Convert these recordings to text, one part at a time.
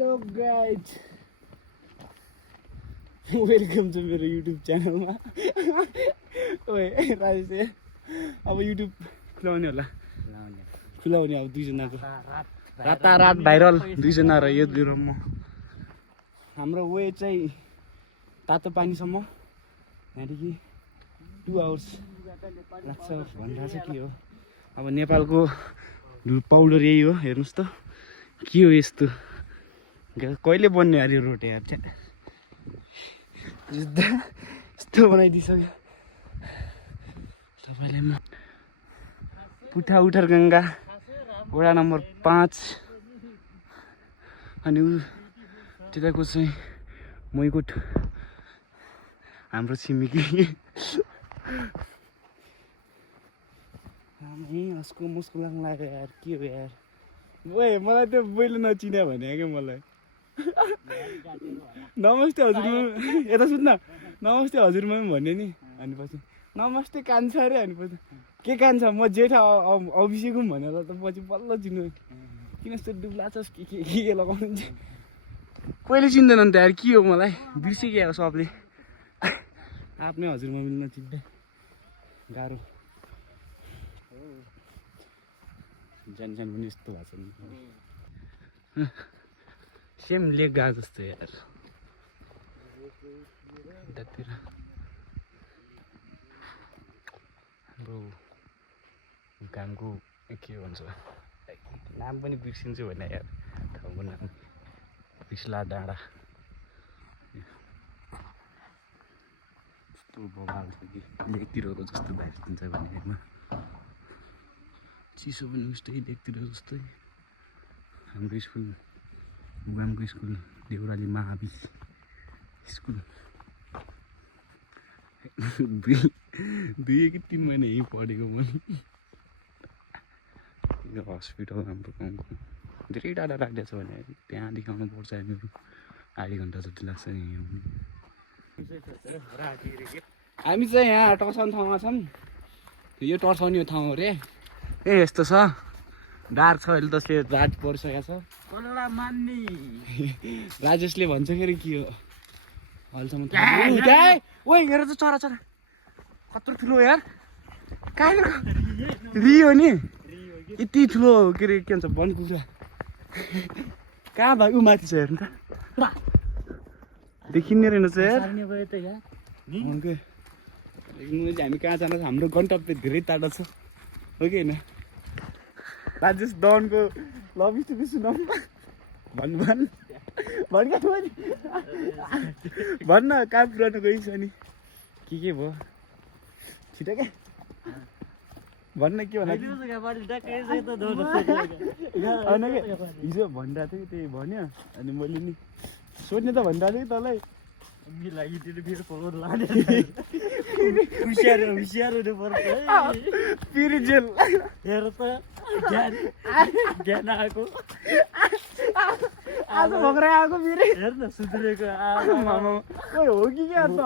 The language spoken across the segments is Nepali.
हेलो गाइज, वेलकम टु मेरो युट्युब च्यानलमा। ओए राजेश, अब युट्युब खुलाउने होला, खुलाउने अब दुईजनाको रातारात भाइरल दुईजना र यो लिएर म। हाम्रो वे चाहिँ तातो पानीसम्म, यहाँदेखि 2 आवर्स लाग्छ भनिरहेको छ। के हो अब नेपालको पाउडर यही हो, हेर्नुहोस् त के हो यस्तो। कहिले बन्ने अरे रोड यार, यस्तो बनाइदिइसक्यो तपाईँलाई। म पुठा उठार गङ्गा वडा नम्बर 5, अनि ऊ त्यताको चाहिँ मैकोट हाम्रो छिमेकी। हस्को मुस्को लाग्नु लाग्यो यार, के हो यार। ओए मलाई त्यो मैले नचिन्या भने क्या मलाई। नमस्ते हजुरमा, यता सुन् न, नमस्ते हजुरमा पनि भन्यो नि। अनि पछि नमस्ते कान्छ अरे, अनि पछि के कान्छ म जेठा अभिषेक भनेर त पछि बल्ल चिन्नु। किन यस्तो डुब्ला छस् के लगाउनु चाहिँ कहिले चिन्दैन नि त यार, के हो मलाई बिर्सिक्यो सबले। आफ्नै हजुरमा पनि नचिन्दै गाह्रो। जान पनि यस्तो भएको छ नि, सेम लेक गएको जस्तो यार। यतातिर हाम्रो कामको के भन्छ नाम पनि बिर्सिन्छु भने यार, ठाउँको नाम पिछला डाँडा। यस्तो बगाल छ कि लेकतिरको जस्तो भाइरसिन्छ भने हेर्नु, चिसो पनि उस्तै लेकतिर जस्तै। हाम्रो स्कुल मुगामको स्कुल देउराली महावि स्कुल दुई कि 3 महिना यहीँ पढेको पनि। यो हस्पिटल हाम्रो गाउँको धेरै टाढा राखिदिएको छ भने त्यहाँ देखाउनु पर्छ हामीहरू, आधी घन्टा जति लाग्छ यहाँ। हामी चाहिँ यहाँ टर्साउने ठाउँमा छौँ। यो टर्साउने ठाउँ हो रे। ए यस्तो छ, डार्क छ अहिले, त्यसले रात परिसकेको छ। कलडा मान्ने राजेशले भन्छ फेरि के हो अहिलेसम्म। ओइ हेर त चरा चरा कत्रो ठुलो यार, कहाँ रियो नि यति ठुलो। के अरे के भन्छ बनकुखुरा, कहाँ भयो ऊ माथि छ हेर्नु त, देखिने रहेनछ यार। हामी कहाँ जान, हाम्रो गन्तव्य धेरै टाढा छ हो कि होइन। राजेश दवनको लभ स्टोरी सुनाऊ भन् भन्न, कहाँ पुऱ्याउनु गइस अनि के भयो छिटो क्या भन्न। के भन होइन कि हिजो भनिरहेको थियो, त्यही भन्यो। अनि मैले नि सोध्ने त भनिरहेको थिएँ कि तँलाई फेरि जेल हेर त ज्ञान आएको आज भक्रै आएको फेरि हेर न सुध्रेको हो कि क्या त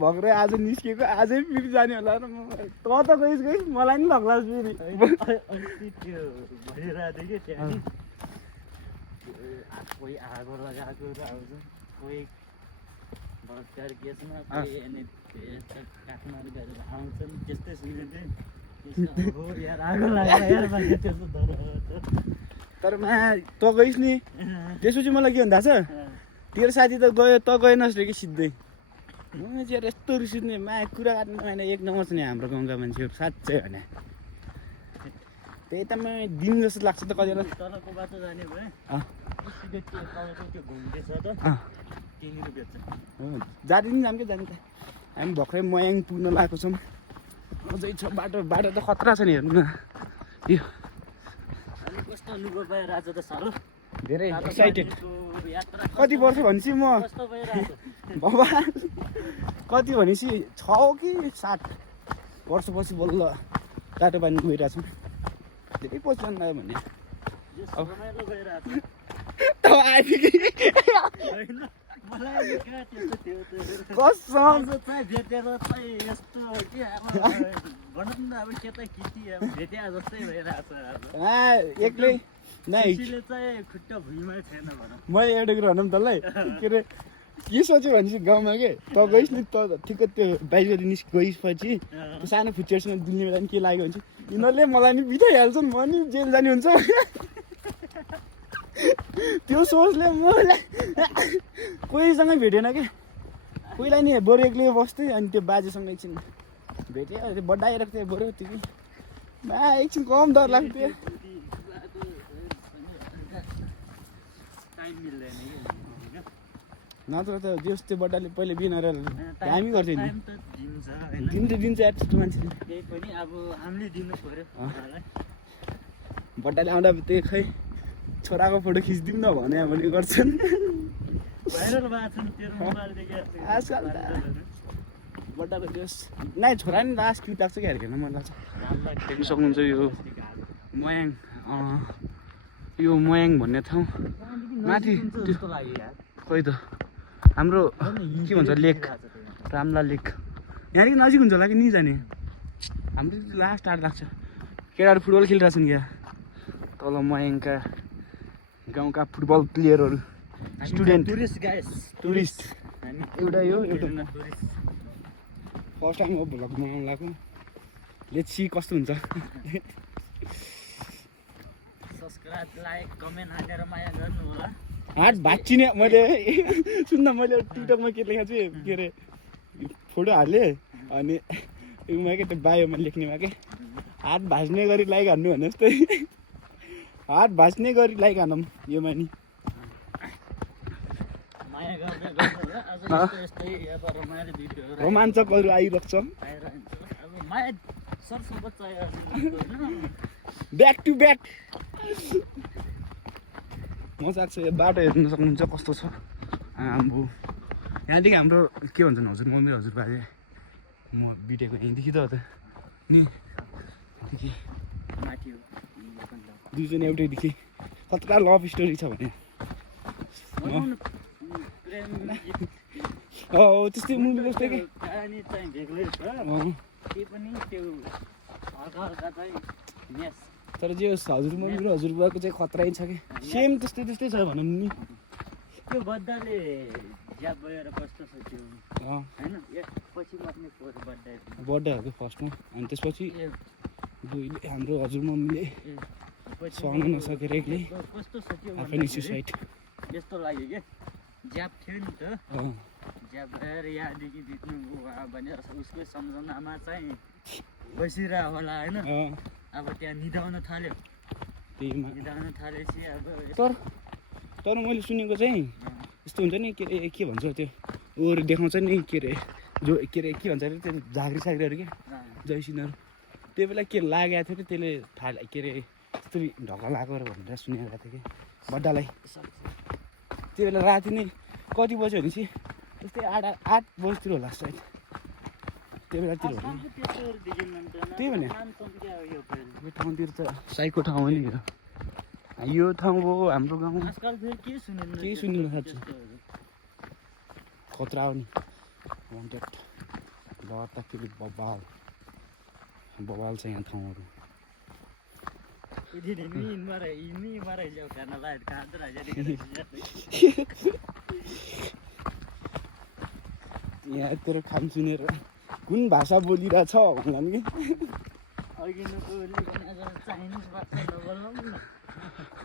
भक्रै आज निस्केको, आजै फेरि जाने होला र। त गइस मलाई नि लग्ला फेरि भनिरहेको थियो कि त्यहाँ कोही आगो लगाएको आउँछ, कोही बलात्कार केसमा, कोही काठमा गरेर आउँछन्। त्यस्तै सुनेको थिएँ यार, आगो लगाएर तर मा त गइस् नि। त्यसपछि मलाई के भन्दा छ, तेरो साथी त गयो, त गएनस् रे कि सिधै। म चाहिँ यस्तो रिस उठ्ने मा कुरा काट्नु होइन, 1 नम्बर छ नि हाम्रो गाउँका मान्छेहरू साँच्चै भने। त्यही त म दिन जस्तो लाग्छ त कतिजना तलको बाटो जाने भए जाँदिन जाम क्या जाने त। हामी भर्खरै मयाङ पुग्न लागेको छौँ, अझै छ बाटो त खतरा छ नि हेर्नु न। यो कस्तो अनुभव भएर आज त सालो धेरै एक्साइटेड। कति वर्ष भनेपछि म बाबा कति भनेपछि 6 कि 7 वर्षपछि बल्ल बाटो बानी गइरहेको छौँ। धेरै पछि जानु भन्ने त आइपुगे एक्लै मैले एउटा कुरा भनौँ तँलाई के अरे के सोच्यो भनेपछि गाउँमा के त गइस् नि त ठिक्क त्यो 22 गति गइसपछि त्यो सानो फुच्चेहरूसँग डुल्ने बेला नि के लाग्यो भने यिनीहरूले मलाई नि बिताइहाल्छन् म नि जेल जाने हुन्छ त्यो सोचले मलाई कोहीसँग भेटेन के कोहीलाई नि बरु एक्लै बस्थेँ अनि त्यो बाजेसँग एकछिन भेटेँ त्यो बड्डा आइरहेको थियो बरु त्यो कि एकछिन कम डर लाग्थ्यो नत्र त जस त्यो बड्डाले पहिले बिनाएर हामी गर्थ्यो नि दिन्छ एटलिस्ट मान्छेले त्यही पनि अब हामीले दिनु पर्यो बड्डाले आउँदा त्यही खै छोराको फोटो खिचिदिउँ न भने गर्छन् भाइरल भएको छ नि तेरो मोबाइलदेखि आजकल त बड्डाको जस नाइ छोरा नि लास्ट क्लिप लाग्छ क्या हेर्केन मन लाग्छ देख्न सक्नुहुन्छ यो मयाङ भन्ने ठाउँ माथि जस्तो लाग्यो यार खोइ त हाम्रो के भन्छ लेक रामला लेक यहाँदेखि नजिक हुन्छ होला कि नि जाने हाम्रो लास्ट टाढो लाग्छ केटाहरू फुटबल खेलिरहेछन् क्या तल मयाङका गाउँका फुटबल प्लेयरहरू स्टुडेन्ट टुरिस्ट एउटा यो एउटा फर्स्ट टाइम हो भ्लग बनाउनु लाग्यो लेट्स सी कस्तो हुन्छ सब्स्क्राइब लाइक कमेन्ट हानेर माया गर्नु होला हात भाँच्चिने मैले सुन्न मैले टिकटकमा के लेखेको छु के अरे फोटो हालेँ अनि उमा के त्यो बायोमा लेख्नेमा के हात भाँच्ने गरी लाइक हान्नु भने जस्तै हात भाँच्ने गरी लाइक हानौँ यो मानि रोमाञ्चकहरू आइरहेको छ ब्याक टु ब्याक मजा लाग्छ यो बाटो हेर्न सक्नुहुन्छ कस्तो छ आम्बो यहाँदेखि हाम्रो के भन्छन् हजुर मम्मी हजुर बाजे म बिटेको यहीँदेखि त नि दुईजना एउटैदेखि कत्रा लभ स्टोरी छ भने त्यस्तै मुभी जस्तै कि तर जे हजुर मम्मी र हजुरबाको चाहिँ खतरै छ कि सेम त्यस्तै छ भनौँ नि त्यो बद्दाले ज्याप भएर कस्तो छ त्यो हैन पछि मर्ने बर्थडेहरूको फर्स्टमा अनि त्यसपछि दुईले हाम्रो हजुर मम्मीले सहन नसकेर एक्लै कस्तो छ त्यो आफै नि सुसाइड यस्तो लाग्यो क्या ज्याप थियो नि त ज्याप भएर यहाँदेखि बित्नु भनेर उसकै सम्झनामा चाहिँ बसिरह होला होइन अब त्यहाँ निदाउन थाल्यो निदाउन थालेपछि अब तर मैले सुनेको चाहिँ यस्तो हुन्छ नि के अरे के भन्छ त्यो ऊहरू देखाउँछ नि के अरे जो के अरे के भन्छ अरे त्यो झाँक्री साक्रीहरू क्या जयसिनहरू त्यो बेला के लागेको थियो कि त्यसले थाहा के अरे यस्तो ढक्का लगाएको भनेर सुनेको थियो कि बड्डालाई त्यो बेला राति नै कति बज्यो भनेपछि त्यस्तै 8 बजीतिर होला सायद त्यो बेलातिर होला त्यही भने यो ठाउँतिर त साइको ठाउँ हो नि यो ठाउँ हो हाम्रो गाउँ केही सुनिनु सक्छ खतरा हो नि वान्टेड गर्दाखेरि बबाल छ यहाँ ठाउँहरू यहाँतिर खान सुनेर कुन भाषा बोलिरहेछ भन्ला नि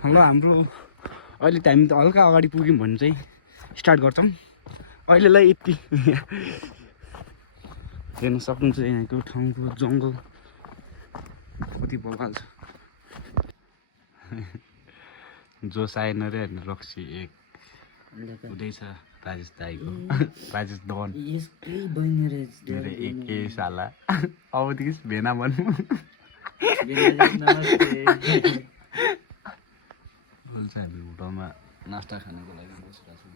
ल हाम्रो अहिले त हामी त हल्का अगाडि पुग्यौँ भने चाहिँ स्टार्ट गर्छौँ अहिलेलाई यति हेर्न सक्नुहुन्छ यहाँको ठाउँको जङ्गल कति बवाल छ जोस आएन रे होइन रक्सी एक हुँदैछ राजेश दाईको राजेश दवन मेरो एकै साला अबदेखि भेना भन्नु बोल्छ हामी होटलमा नास्ता खानको लागि बसिरहेको छौँ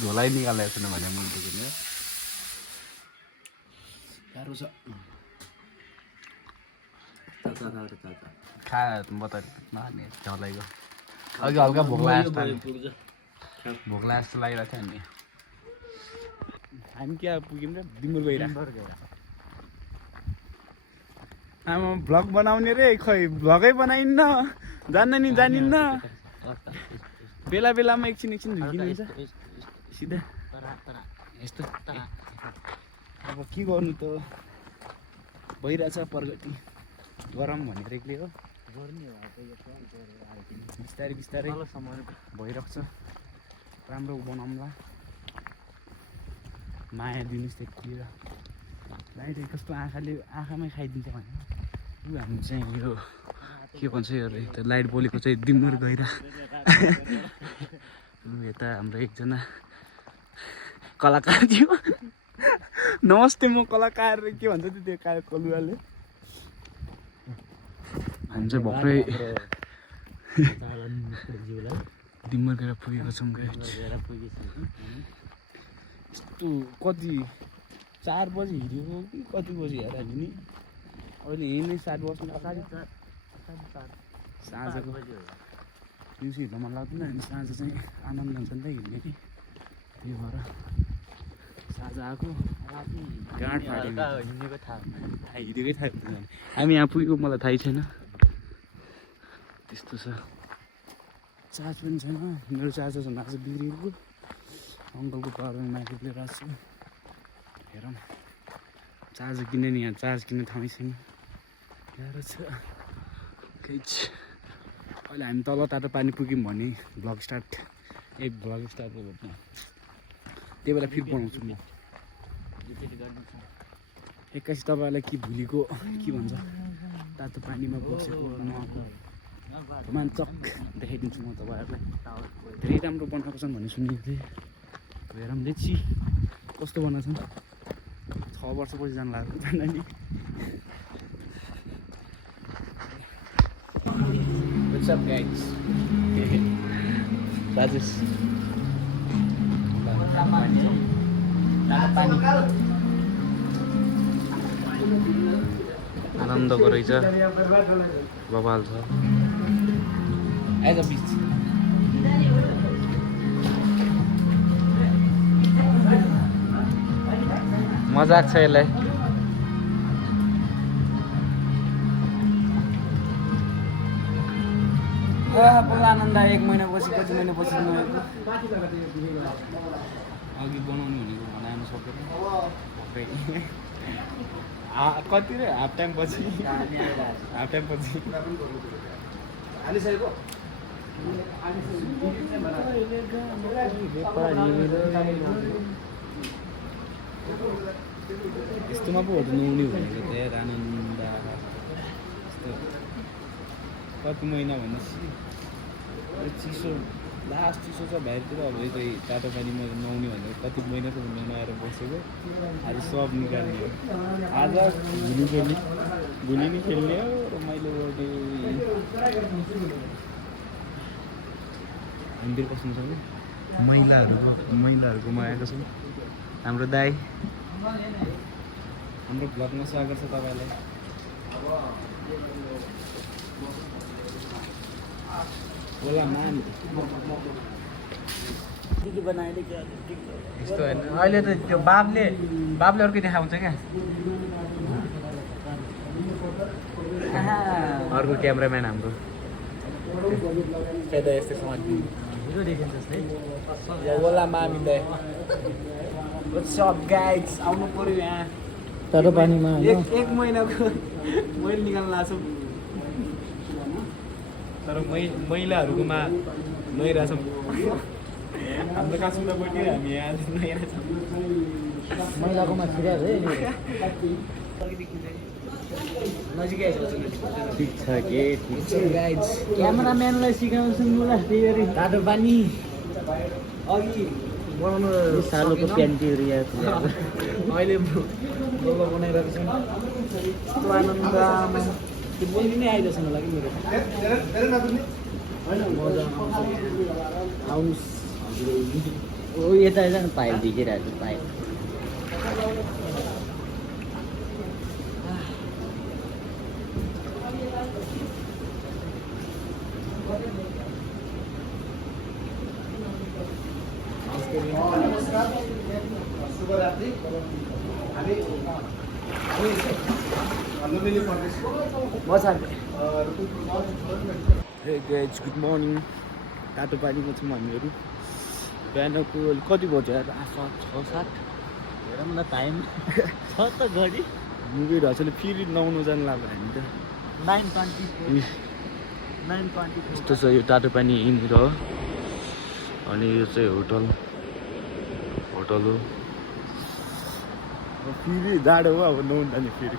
झोलै निकालेको छैन भने मुन्टुको नि गाह्रो छ खा म त नखाने झोलाइको अघि हल्का भोक लागेको जस्तो लागिरहेको थियो नि हामी क्या पुग्यौँ र दिमुर गइरहेको आमा भ्लग बनाउने रे खै भ्लगै बनाइन्न जान्न नि जानिन्न बेला बेलामा एकछिन झुकिन्छ सिधा यस्तो अब के गर्नु त भइरहेछ प्रगति गरम भनेर एक्लै हो बिस्तारै बिस्तारै भइरहेको छ राम्रो बनाउँला माया दिनुहोस् त्यतिखेर लाइट कस्तो आँखामै खाइदिन्छ भने हामी चाहिँ यो के भन्छ यो लाइट बोलेको चाहिँ दिम्बर गएर यता हाम्रो एकजना कलाकार थियो नमस्ते म कलाकार के भन्छ त्यो कलुवाले हामी चाहिँ भर्खरै दिम्बर गएर पुगेको छौँ यस्तो कति 4 बजी हिँडेको कि कति बजी हेर हामी नि अहिले हिँड्ने 7 बज्नु साँझको दिउँसो हिँड्न मन लाग्दैन अनि साँझ चाहिँ आनन्द हुन्छ नि त हिँड्ने कि यो भएर साँझ आएको गाँड फाटेको हिँडेकै थाहा हुँदैन हामी यहाँ पुगेको मलाई थाहै छैन त्यस्तो छ चार्ज पनि छैन मेरो चार्जर झन् आज बिग्रिएको अङ्कलको पावरमा माइक्रो प्लेयर आएको छु हेरौँ चार्जर किन्ने नि यहाँ चार्ज किन्ने ठाउँै छैन गाह्रो छ अहिले हामी तल तातो पानी पुग्यौँ भने भ्लग स्टार्ट भोग्नु त्यही बेला फेरि बनाउँछु म एक्कासी तपाईँलाई के भुलीको के भन्छ तातो पानीमा बसेको रोमाञ्चक देखाइदिन्छु म तपाईँहरूलाई धेरै राम्रो बनाएको छन् भन्ने सुनेको थिएँ हेरौँ लेची कस्तो बनाएको छन् 6 वर्षपछि जानु लाग्यो जान नि What's up guys? Rajesh. आनन्दको रहेछ बबाल छ एज अ बिच मजाक छ यसलाई बल्ल आनन्द 1 महिनापछि अघि बनाउनु भनेको बनाउन सक्दैन कति रे हाफ टाइम पछि यस्तोमा पो हो त नुहाउने भनेको त यार आनन्द कति महिना भनेपछि चिसो लास्ट चिसो छ बाहिरतिर अब यतै तातो पानीमा नुहाउने भनेको कति महिनाको नआएर बसेको आज सब निकाल्ने हो आज भोलि नि खेल्ने हो रमाइलो गर्ने हामीतिर बस्नु छ महिलाहरूकोमा आएको छौँ हाम्रो दाइ हाम्रो भ्लगमा स्वागत छ तपाईँलाई बोला मान यस्तो होइन अहिले त त्यो बाबले अर्कै देखाउँछ क्या अर्को क्यामेराम्यान हाम्रो यस्तै हिरो देखिन्छ जस्तै बोला मामी दाइ सब गाइड्स आउनु पर्यो यहाँ तातो पानीमा एक महिनाको मैले निकाल्न लाग्छु तर महिलाहरूकोमा नुहाइरहेछौँ हाम्रो काठमाडौँ पनि हामी यहाँ नुहाइरहेछौँ महिलाकोमा छिराहरू है नजिकै ठिक छ के ठिक छ गाइड्स क्यामेराम्यानलाई सिकाउँछु मुला फेरि तातो पानी अघि बनाउनु सालोको प्यान्टीहरू यहाँ अहिले लोगो बनाइरहेको छौँ यस्तो आनन्द त्यो बोली नै आइरहेछ मलाई कि मेरो मजा आउनुहोस् ओ यता पाइप देखिरहेको छ पाइप शुभरात्रि हामी हे गाइज गुड मर्निङ। तातो पानीमा छौँ हामीहरू। बिहानको कति बज्यो यार? 6-7 हेरौँ न टाइम छ त घडी मुभी ढल्छले फेरि नुहाउनु जानु लाग्यो हामी त। 9:20 यस्तो छ यो तातो पानी यहीँनिर हो। अनि यो चाहिँ होटल हो। अब फेरि जाडो हो, अब नुहाउनु जाने फेरि।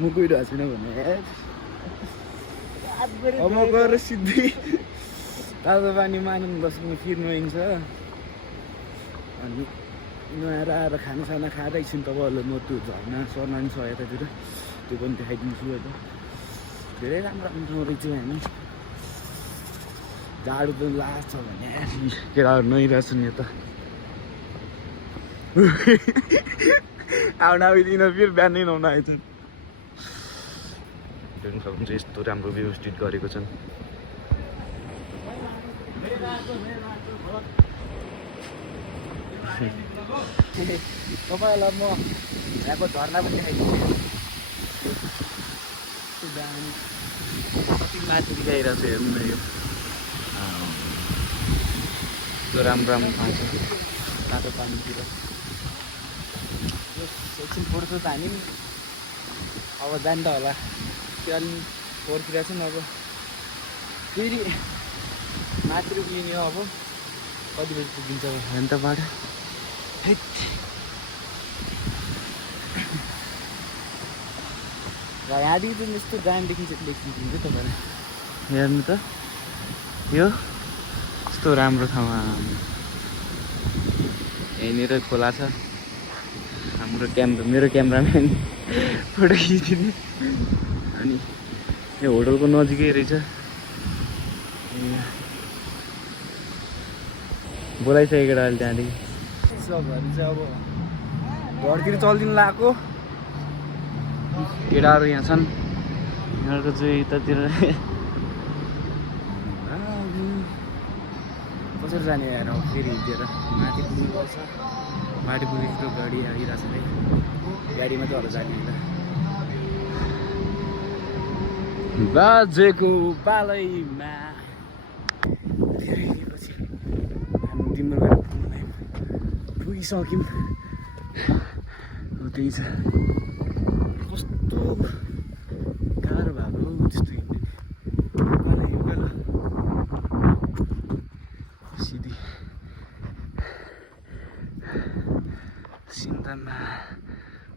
म गइरहेको छैन भने अब म गएर सिधै तातो पानीमा आनन्द बस्नु फेरि नुहाइन्छ। अनि नुहाएर आएर खानासाना खाएर एकछिन तपाईँहरूलाई म त्यो झर्ना सर्ना पनि छ यतातिर, त्यो पनि देखाइदिन्छु होइन। धेरै राम्रो राम्रो ठाउँ रहेछ हामी। जाडो त लास्ट छ भने केटाहरू नुहाइरहेछन् यता। आउन आइदिन फेरि बिहानै नुहाउन आएछन्। देख्न सक्नुहुन्छ यस्तो राम्रो व्यवस्थित गरेको छन्। तपाईँहरूलाई म यहाँको झर्ना पनि देखाइदिन्छु। कति माथि देखाइरहेको छ हेर्नु न यो। यस्तो राम्रो राम्रो ठाउँ छ तातो पानीतिर। एकछिन फोटो त हामी अब जान्छ होला। त्यो अलि पर्खिरहेको छौँ। अब फेरि माथि उक्लिने हो। अब कति बजी पुगिन्छ हेर्नु त बाटो। र यहाँदेखि चाहिँ यस्तो दामी देखिन्छ तपाईँलाई। हेर्नु त यो यस्तो राम्रो ठाउँमा यहीँनिर खोला छ। मेरो क्यामेराम्यान फोटो खिचिदिने। अनि यो होटलको नजिकै रहेछ। बोलाइसकेको केटा अहिले त्यहाँदेखि सबहरू चाहिँ अब घरतिर चल्दिनु लगाएको केटाहरू यहाँ छन्। यिनीहरूको चाहिँ यतातिर कसरी जाने यार? अब फेरि हिँडेर माथि पुग्नुपर्छ। माथि पुगेको गाडी आइरहेको छ है। गाडीमा चाहिँ होला जाने होइन। बाजेको पालैमा धेरै पछि हामी तिम्रो पुगिसक्यौँ। हो त्यही छ। कस्तो गाह्रो भएको त्यस्तो हिँड्ने। उकालो सिधी सिन्तामा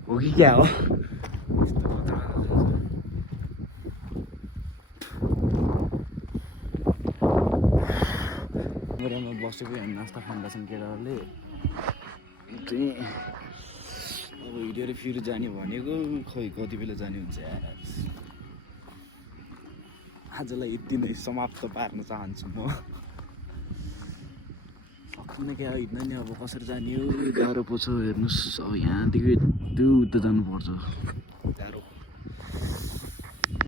हो कि क्या हो? यस्तो मेरोमा बसेको हामी नास्ता खाँदैछन् केटाहरूले। चाहिँ अब हिँडेर फेरि जाने भनेको खै कति बेला जाने हुन्छ यार। आजलाई यति नै समाप्त पार्न चाहन्छु म। सक्दिनँ क्या हिँड्न नि। अब कसरी जाने हो? गाह्रो पो छ हेर्नुहोस्। अब यहाँदेखि त्यो उता जानुपर्छ।